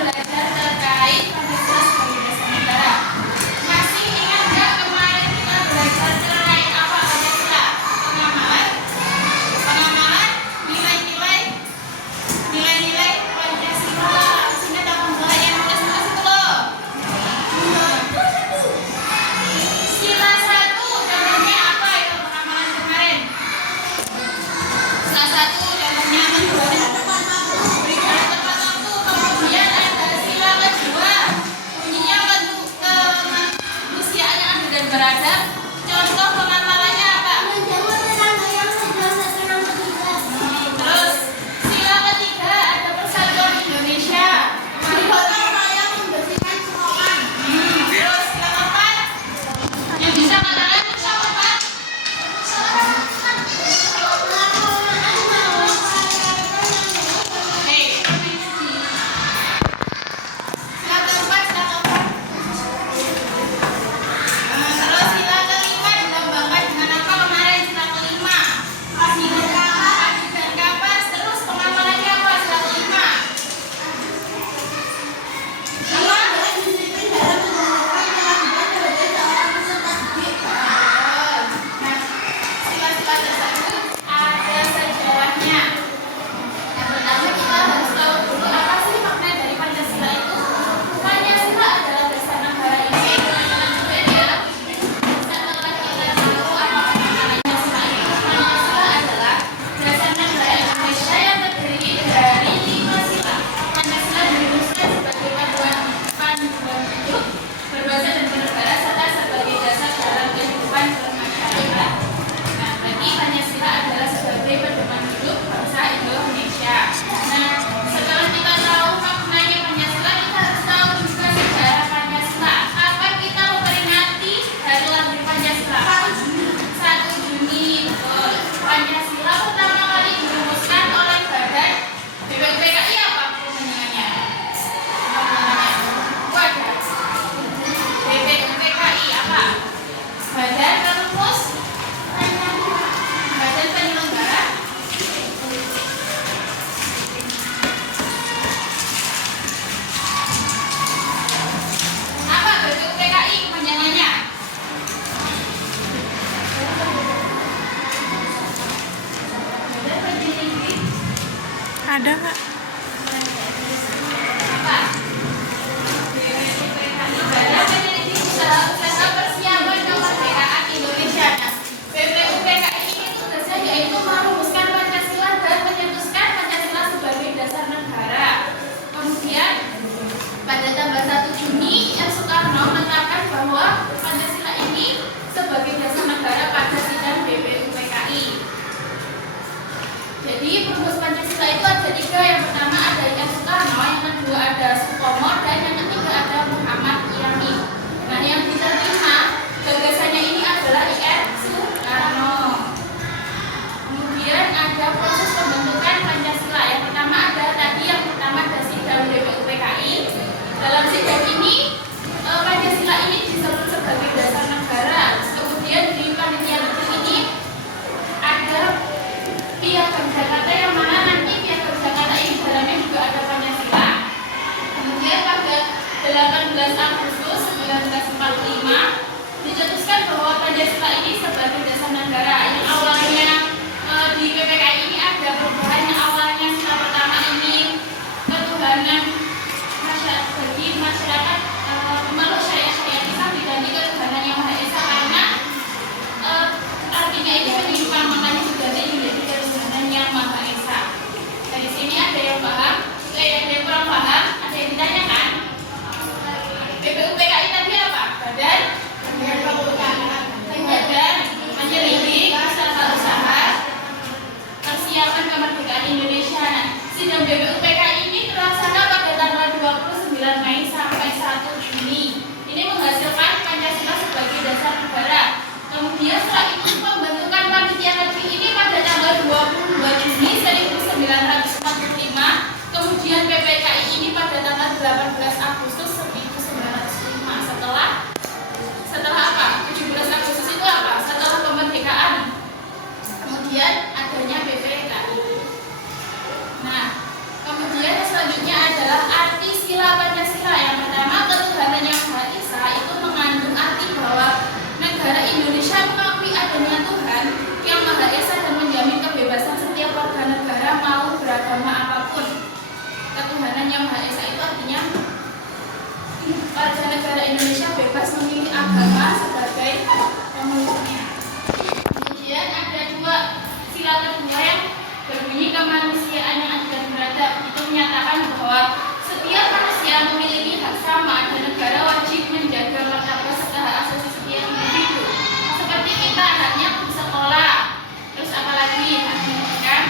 belajar terkait Pancasila sebagai dasar negara. Masih ingat nggak kemarin kita belajar terkait apa Pancasila? Pengamalan, nilai-nilai Pancasila. Ingat apa enggak yang tulis itu loh? Sila 1 contohnya apa itu pengamalan kemarin? Sila 1 contohnya menjualnya berikan tepat waktu. Kemudian ada sila kedua bunyinya kemanusiaan yang adil dan beradab. Contoh pengamalannya apa? Terus sila ketiga ada persatuan Indonesia. Terus sila keempat yang bisa katakan sila keempat. Sila keempat. Terus sila kelima dilambangkan dengan apa kemarin? Sila kelima adil dan kapas. Terus pengamalannya apa sila kelima? Sila-sila tersebut ada sejarahnya. Yang pertama kita harus tahu dulu apa sih makna dari Pancasila itu. Pancasila adalah dasar negara ini. Kemudian ya, setelah kita tahu apa makna Pancasila itu, Pancasila adalah dasar negara Indonesia yang terdiri dari 5 sila. Pancasila dirumuskan sebagai panduan hidup, berbangsa dan bernegara serta sebagai dasar dalam kehidupan bermasyarakat. Nah, berarti Pancasila adalah sebagai pedoman hidup bangsa Indonesia. Nah, setelah kita tahu maknanya Pancasila, kita harus tahu juga sejarah Pancasila. Kapan kita memperingati hari lahir Pancasila? 1 Juni. Betul. Pancasila pertama kali dirumuskan oleh Badan BPUPKI apa kepanjangannya? Wadah. BPUPKI apa? Badan Perumus Badan Penyelenggara apa BPUPKI kepanjangannya? Badan Pendidikan Ada nggak? apa? BPUPKI Badan Pendidikan Usaha Persiapan Kemerdekaan Indonesia. Nah, BPUPKI ini tugasnya yaitu merumuskan Pancasila dan mencetuskan Pancasila sebagai dasar negara. Kemudian pada tanggal 1 Juni Soekarno menetapkan bahwa Pancasila ini sebagai dasar negara pada sidang BPUPKI. Jadi perumus Pancasila itu ada 3. Yang pertama ada Soekarno, yang kedua ada Supomo, dan yang ketiga ada Muhammad Yamin. Nah, yang diterima gagasannya ini adalah Soekarno. Kemudian ada proses pembentukan Pancasila. Yang pertama ada sidang BPUPKI. Dalam sidang ini Pancasila ini disebut sebagai dasar negara. Kemudian di panitia ini ada Piagam Jakarta, yang mana nanti Piagam Jakarta ini dalamnya juga ada Pancasila. Kemudian pada 18 Agustus 1945 dicetuskan bahwa Pancasila ini sebagai dasar negara. Yang awalnya di PPKI ini ada perubahan. Yang awalnya sila pertama ini ketuhanan bagi masyarakat memeluk syariat Islam diganti ketuhanan yang Maha Esa, karena artinya ini menyimpang, makanya diganti menjadi ketuhanan yang Maha Esa. Dari sini ada yang paham, ada yang kurang paham, ada yang ditanyakan. BPUPKI tadi apa? Badan Penyelidik Usaha Persiapan Kemerdekaan Indonesia. Nah, sidang BPUPKI ini terlaksana pada tanggal 29 Mei sampai 1 Juni. Ini menghasilkan Pancasila sebagai dasar negara. Kemudian setelah itu pembentukan panitia negeri ini pada tanggal 22 Juni 1945. Kemudian PPKI ini pada tanggal 18 Agustus 1905. Setelah apa? 17 Agustus itu apa? Setelah kemerdekaan. Kemudian adanya PPKI. Nah, kemudian selanjutnya adalah arti sila Esa itu artinya warga negara Indonesia bebas memilih agama sebagai pemeluknya. Kemudian ada sila kedua yang berbunyi kemanusiaan yang adil dan beradab. Itu menyatakan bahwa setiap manusia memiliki hak sama dan negara wajib menjaga martabat serta hak asasi setiap individu. Seperti kita haknya sekolah, terus apalagi hak pendidikan,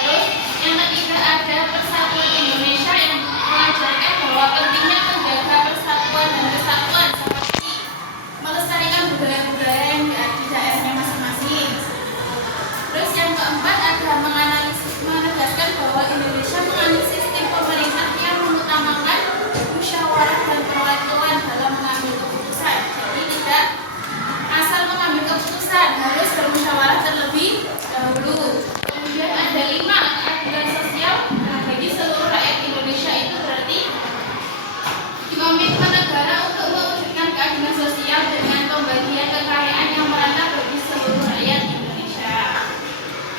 terus yang ketiga ada Persatuan Indonesia yang mengajarkan bahwa pentingnya menjaga persatuan dan kesatuan seperti melestarikan budaya-budaya yang di daerahnya masing-masing. Terus yang keempat ada menegaskan bahwa Indonesia menganut sistem pemerintah yang mengutamakan musyawarah dan perwakilan dalam mengambil keputusan. Jadi tidak asal mengambil keputusan, harus bermusyawarah terlebih dahulu. Kemudian ada 5 keadilan sosial bagi seluruh rakyat Indonesia. Itu berarti komitmen negara untuk mewujudkan keadilan sosial dengan pembagian kekayaan yang merata bagi seluruh rakyat Indonesia.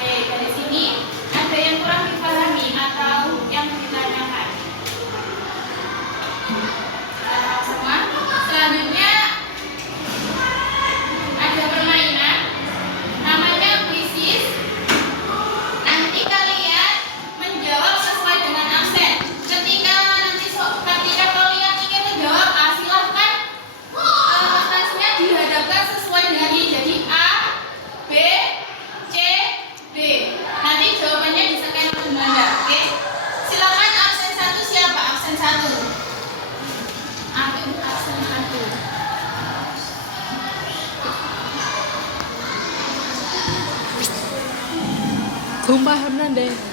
Oke, dari sini ada yang kurang dipahami atau yang ditanyakan? Kita semua. Selanjutnya ada permainan namanya quizzes. Nanti kalian menjawab sesuai dengan absen. Ketika kalian ingin menjawab A, silahkan kertasnya dihadapkan sesuai dengan ini. Jadi A, B, C, D. Nanti jawabannya di-scan oleh Bunda. Oke? Silakan absen 1 siapa? Absen 1. Absen 1. Belum paham Nanda.